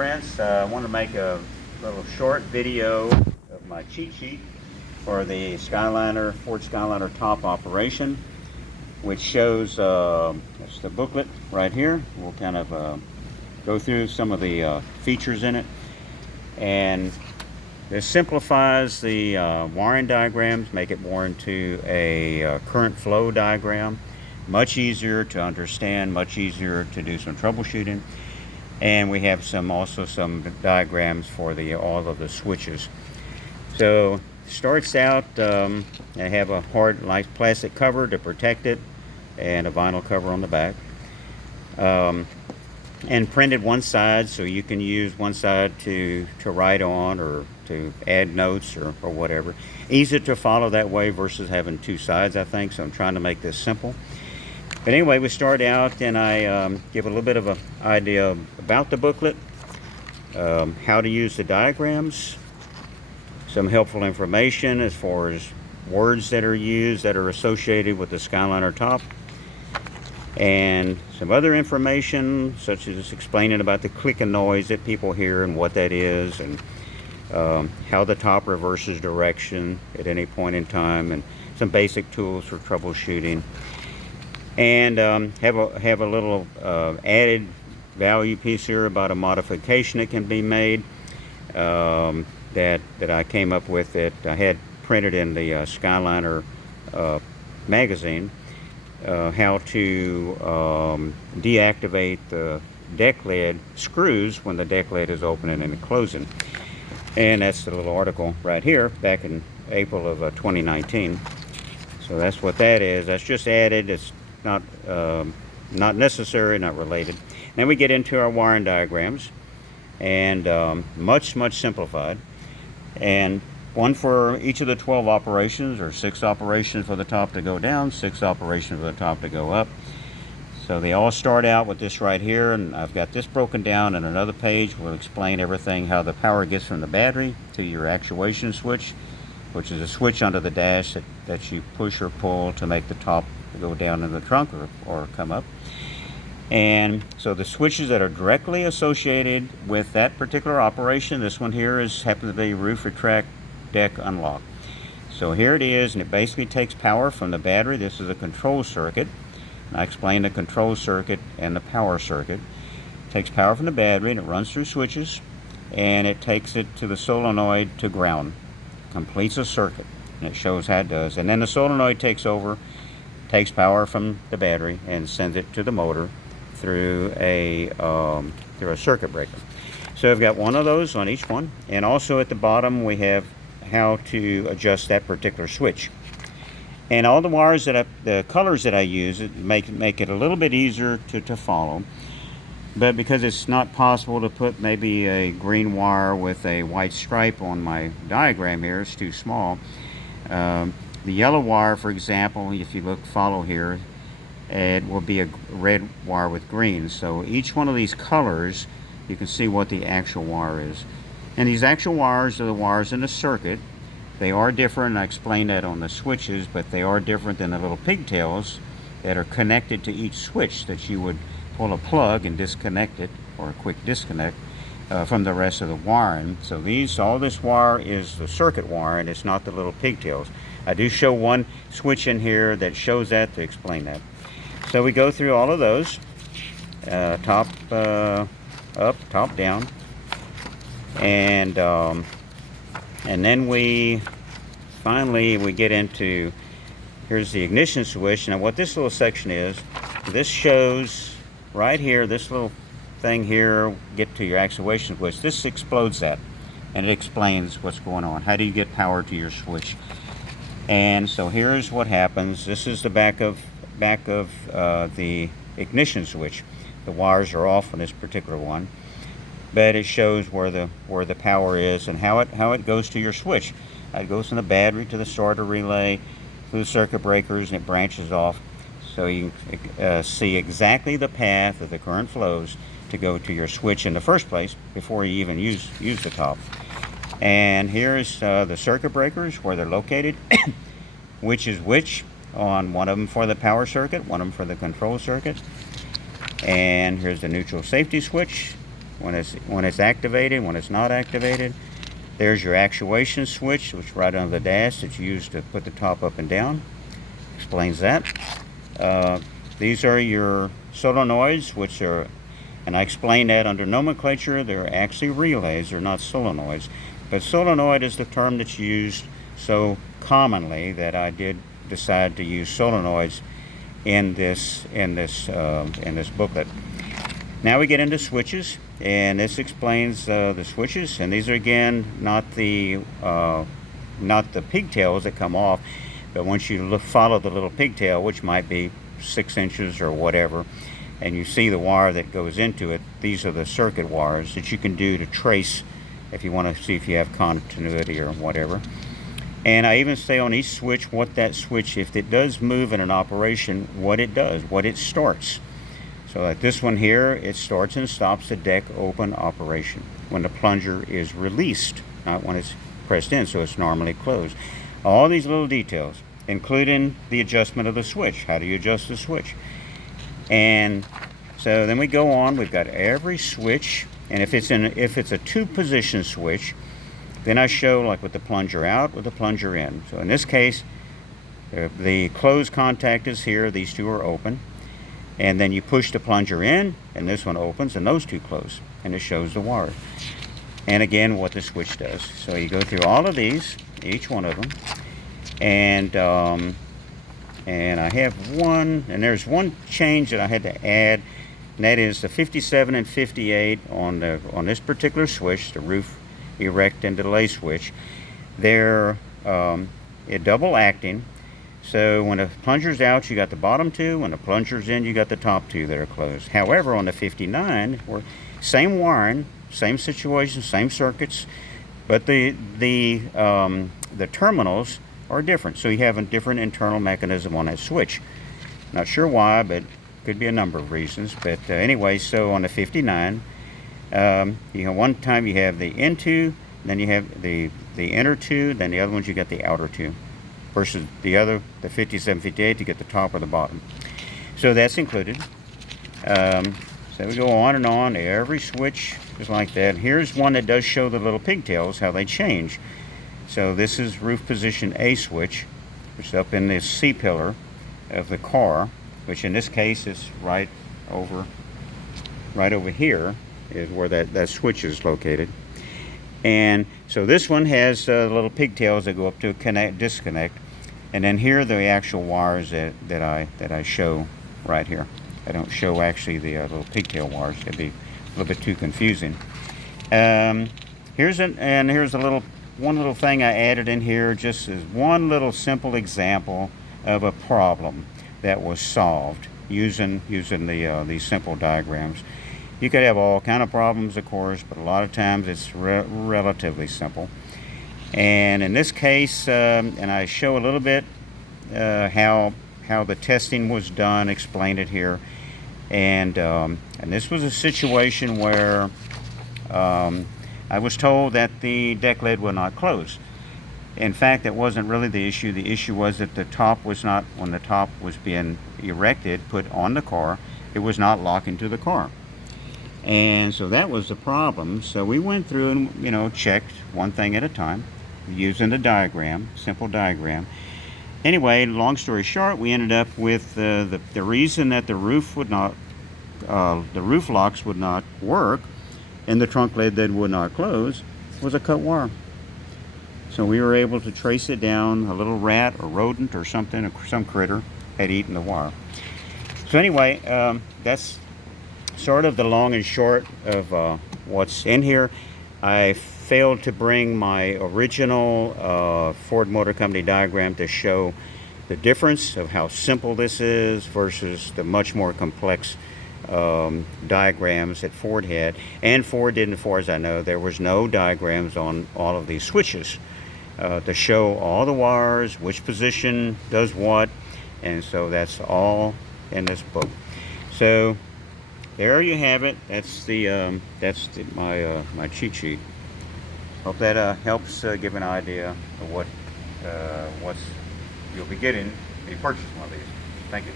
friends. I want to make a little short video of my cheat sheet for the Ford Skyliner Top Operation, which shows that's the booklet right here. We'll kind of go through some of the features in it, and this simplifies the wiring diagrams, make it more into a current flow diagram. Much easier to understand, much easier to do some troubleshooting. And we have also some diagrams for all of the switches. So starts out, I have a hard light plastic cover to protect it and a vinyl cover on the back. And printed one side, so you can use one side to write on or to add notes or whatever. Easy to follow that way versus having two sides, I think, so I'm trying to make this simple. But anyway, we start out and I give a little bit of an idea about the booklet, how to use the diagrams, some helpful information as far as words that are used that are associated with the Skyliner Top, and some other information such as explaining about the clicking noise that people hear and what that is, and how the top reverses direction at any point in time, and some basic tools for troubleshooting. And have a little added value piece here about a modification that can be made that I came up with, that I had printed in the Skyliner magazine, how to deactivate the deck lid screws when the deck lid is opening and closing. And that's the little article right here back in April of 2019. So that's what that is. That's just added. It's not necessary, not related. Then we get into our wiring diagrams, and much simplified, and one for each of the 12 operations, or 6 operations for the top to go down, 6 operations for the top to go up. So they all start out with this right here, and I've got this broken down in another page. We'll explain everything, how the power gets from the battery to your actuation switch, which is a switch under the dash that you push or pull to make the top go down in the trunk or come up. And so the switches that are directly associated with that particular operation, this one here happens to be roof retract deck unlock. So here it is, and it basically takes power from the battery. This is a control circuit. And I explained the control circuit and the power circuit. It takes power from the battery and it runs through switches, and it takes it to the solenoid to ground. Completes a circuit, and it shows how it does. And then the solenoid takes over, takes power from the battery and sends it to the motor through a circuit breaker. So I've got one of those on each one, and also at the bottom we have how to adjust that particular switch. And all the wires the colors that I use, make it a little bit easier to follow. But because it's not possible to put maybe a green wire with a white stripe on my diagram here, it's too small. The yellow wire, for example, if you follow here, it will be a red wire with green. So each one of these colors, you can see what the actual wire is. And these actual wires are the wires in the circuit. They are different, I explained that on the switches, but they are different than the little pigtails that are connected to each switch that you would pull a plug and disconnect it, or a quick disconnect, from the rest of the wiring. So all this wire is the circuit wire, and it's not the little pigtails. I do show one switch in here that shows that to explain that. So we go through all of those, top up, top down, and then we get into, here's the ignition switch. Now what this little section is, this shows right here, this little thing here, get to your actuation switch. This explodes that, and it explains what's going on. How do you get power to your switch? And so here's what happens. This is the back of the ignition switch. The wires are off on this particular one, but it shows where the power is and how it goes to your switch. It goes from the battery to the starter relay, through the circuit breakers, and it branches off. So you see exactly the path that the current flows to go to your switch in the first place before you even use the top. And here's the circuit breakers, where they're located, which is which on one of them for the power circuit, one of them for the control circuit. And here's the neutral safety switch, when it's activated, when it's not activated. There's your actuation switch, which is right under the dash that's used to put the top up and down. Explains that. These are your solenoids, which are, and I explained that under nomenclature, they're actually relays, they're not solenoids. But solenoid is the term that's used so commonly that I did decide to use solenoids in this booklet. Now we get into switches, and this explains the switches. And these are again not the pigtails that come off, but once you follow the little pigtail, which might be 6 inches or whatever, and you see the wire that goes into it, these are the circuit wires that you can do to trace if you want to see if you have continuity or whatever. And I even say on each switch what that switch, if it does move in an operation, what it does, what it starts. So like this one here, it starts and stops the deck open operation when the plunger is released, not when it's pressed in, so it's normally closed. All these little details, including the adjustment of the switch. How do you adjust the switch? And so then we go on, we've got every switch, and if it's a 2-position switch, then I show like with the plunger out, with the plunger in. So in this case, the closed contact is here, these two are open, and then you push the plunger in, and this one opens, and those two close, and it shows the wire. And again, what the switch does. So you go through all of these, each one of them, and I have one, and there's one change that I had to add, and that is the 57 and 58 on this particular switch, the roof erect and delay switch. They're double acting, so when the plunger's out, you got the bottom two. When the plunger's in, you got the top two that are closed. However, on the 59, we're same wiring, same situation, same circuits, but the terminals are different. So you have a different internal mechanism on that switch. Not sure why, but could be a number of reasons. But anyway, so on the 59, one time you have the in two, then you have the inner two, then the other ones you get the outer two, versus the 57, 58 to get the top or the bottom. So that's included. So we go on and on, every switch is like that. Here's one that does show the little pigtails, how they change. So this is roof position A switch, which is up in this C pillar of the car, which in this case is right over here is where that switch is located. And so this one has little pigtails that go up to a disconnect, and then here are the actual wires that I show right here. I don't show actually the little pigtail wires. It'd be a little bit too confusing. Here's one little thing I added in here, just as one little simple example of a problem that was solved using these simple diagrams. You could have all kind of problems, of course, but a lot of times it's relatively simple. And in this case, and I show a little bit how the testing was done, explain it here. And this was a situation where I was told that the deck lid would not close. In fact, that wasn't really the issue. The issue was that the top was not, when the top was being erected, put on the car, it was not locking to the car. And so that was the problem. So we went through and checked one thing at a time using the diagram, simple diagram. Anyway, long story short, we ended up with the reason that the roof locks would not work and the trunk lid that would not close was a cut wire. So we were able to trace it down. A little rat or rodent or something, or some critter had eaten the wire. So anyway, that's sort of the long and short of what's in here. I failed to bring my original Ford Motor Company diagram to show the difference of how simple this is versus the much more complex diagrams that Ford had. And Ford didn't, as far as I know, there was no diagrams on all of these switches to show all the wires, which position does what, and so that's all in this book. So there you have it. That's my cheat sheet. Hope that helps give an idea of what you'll be getting if you purchase one of these. Thank you.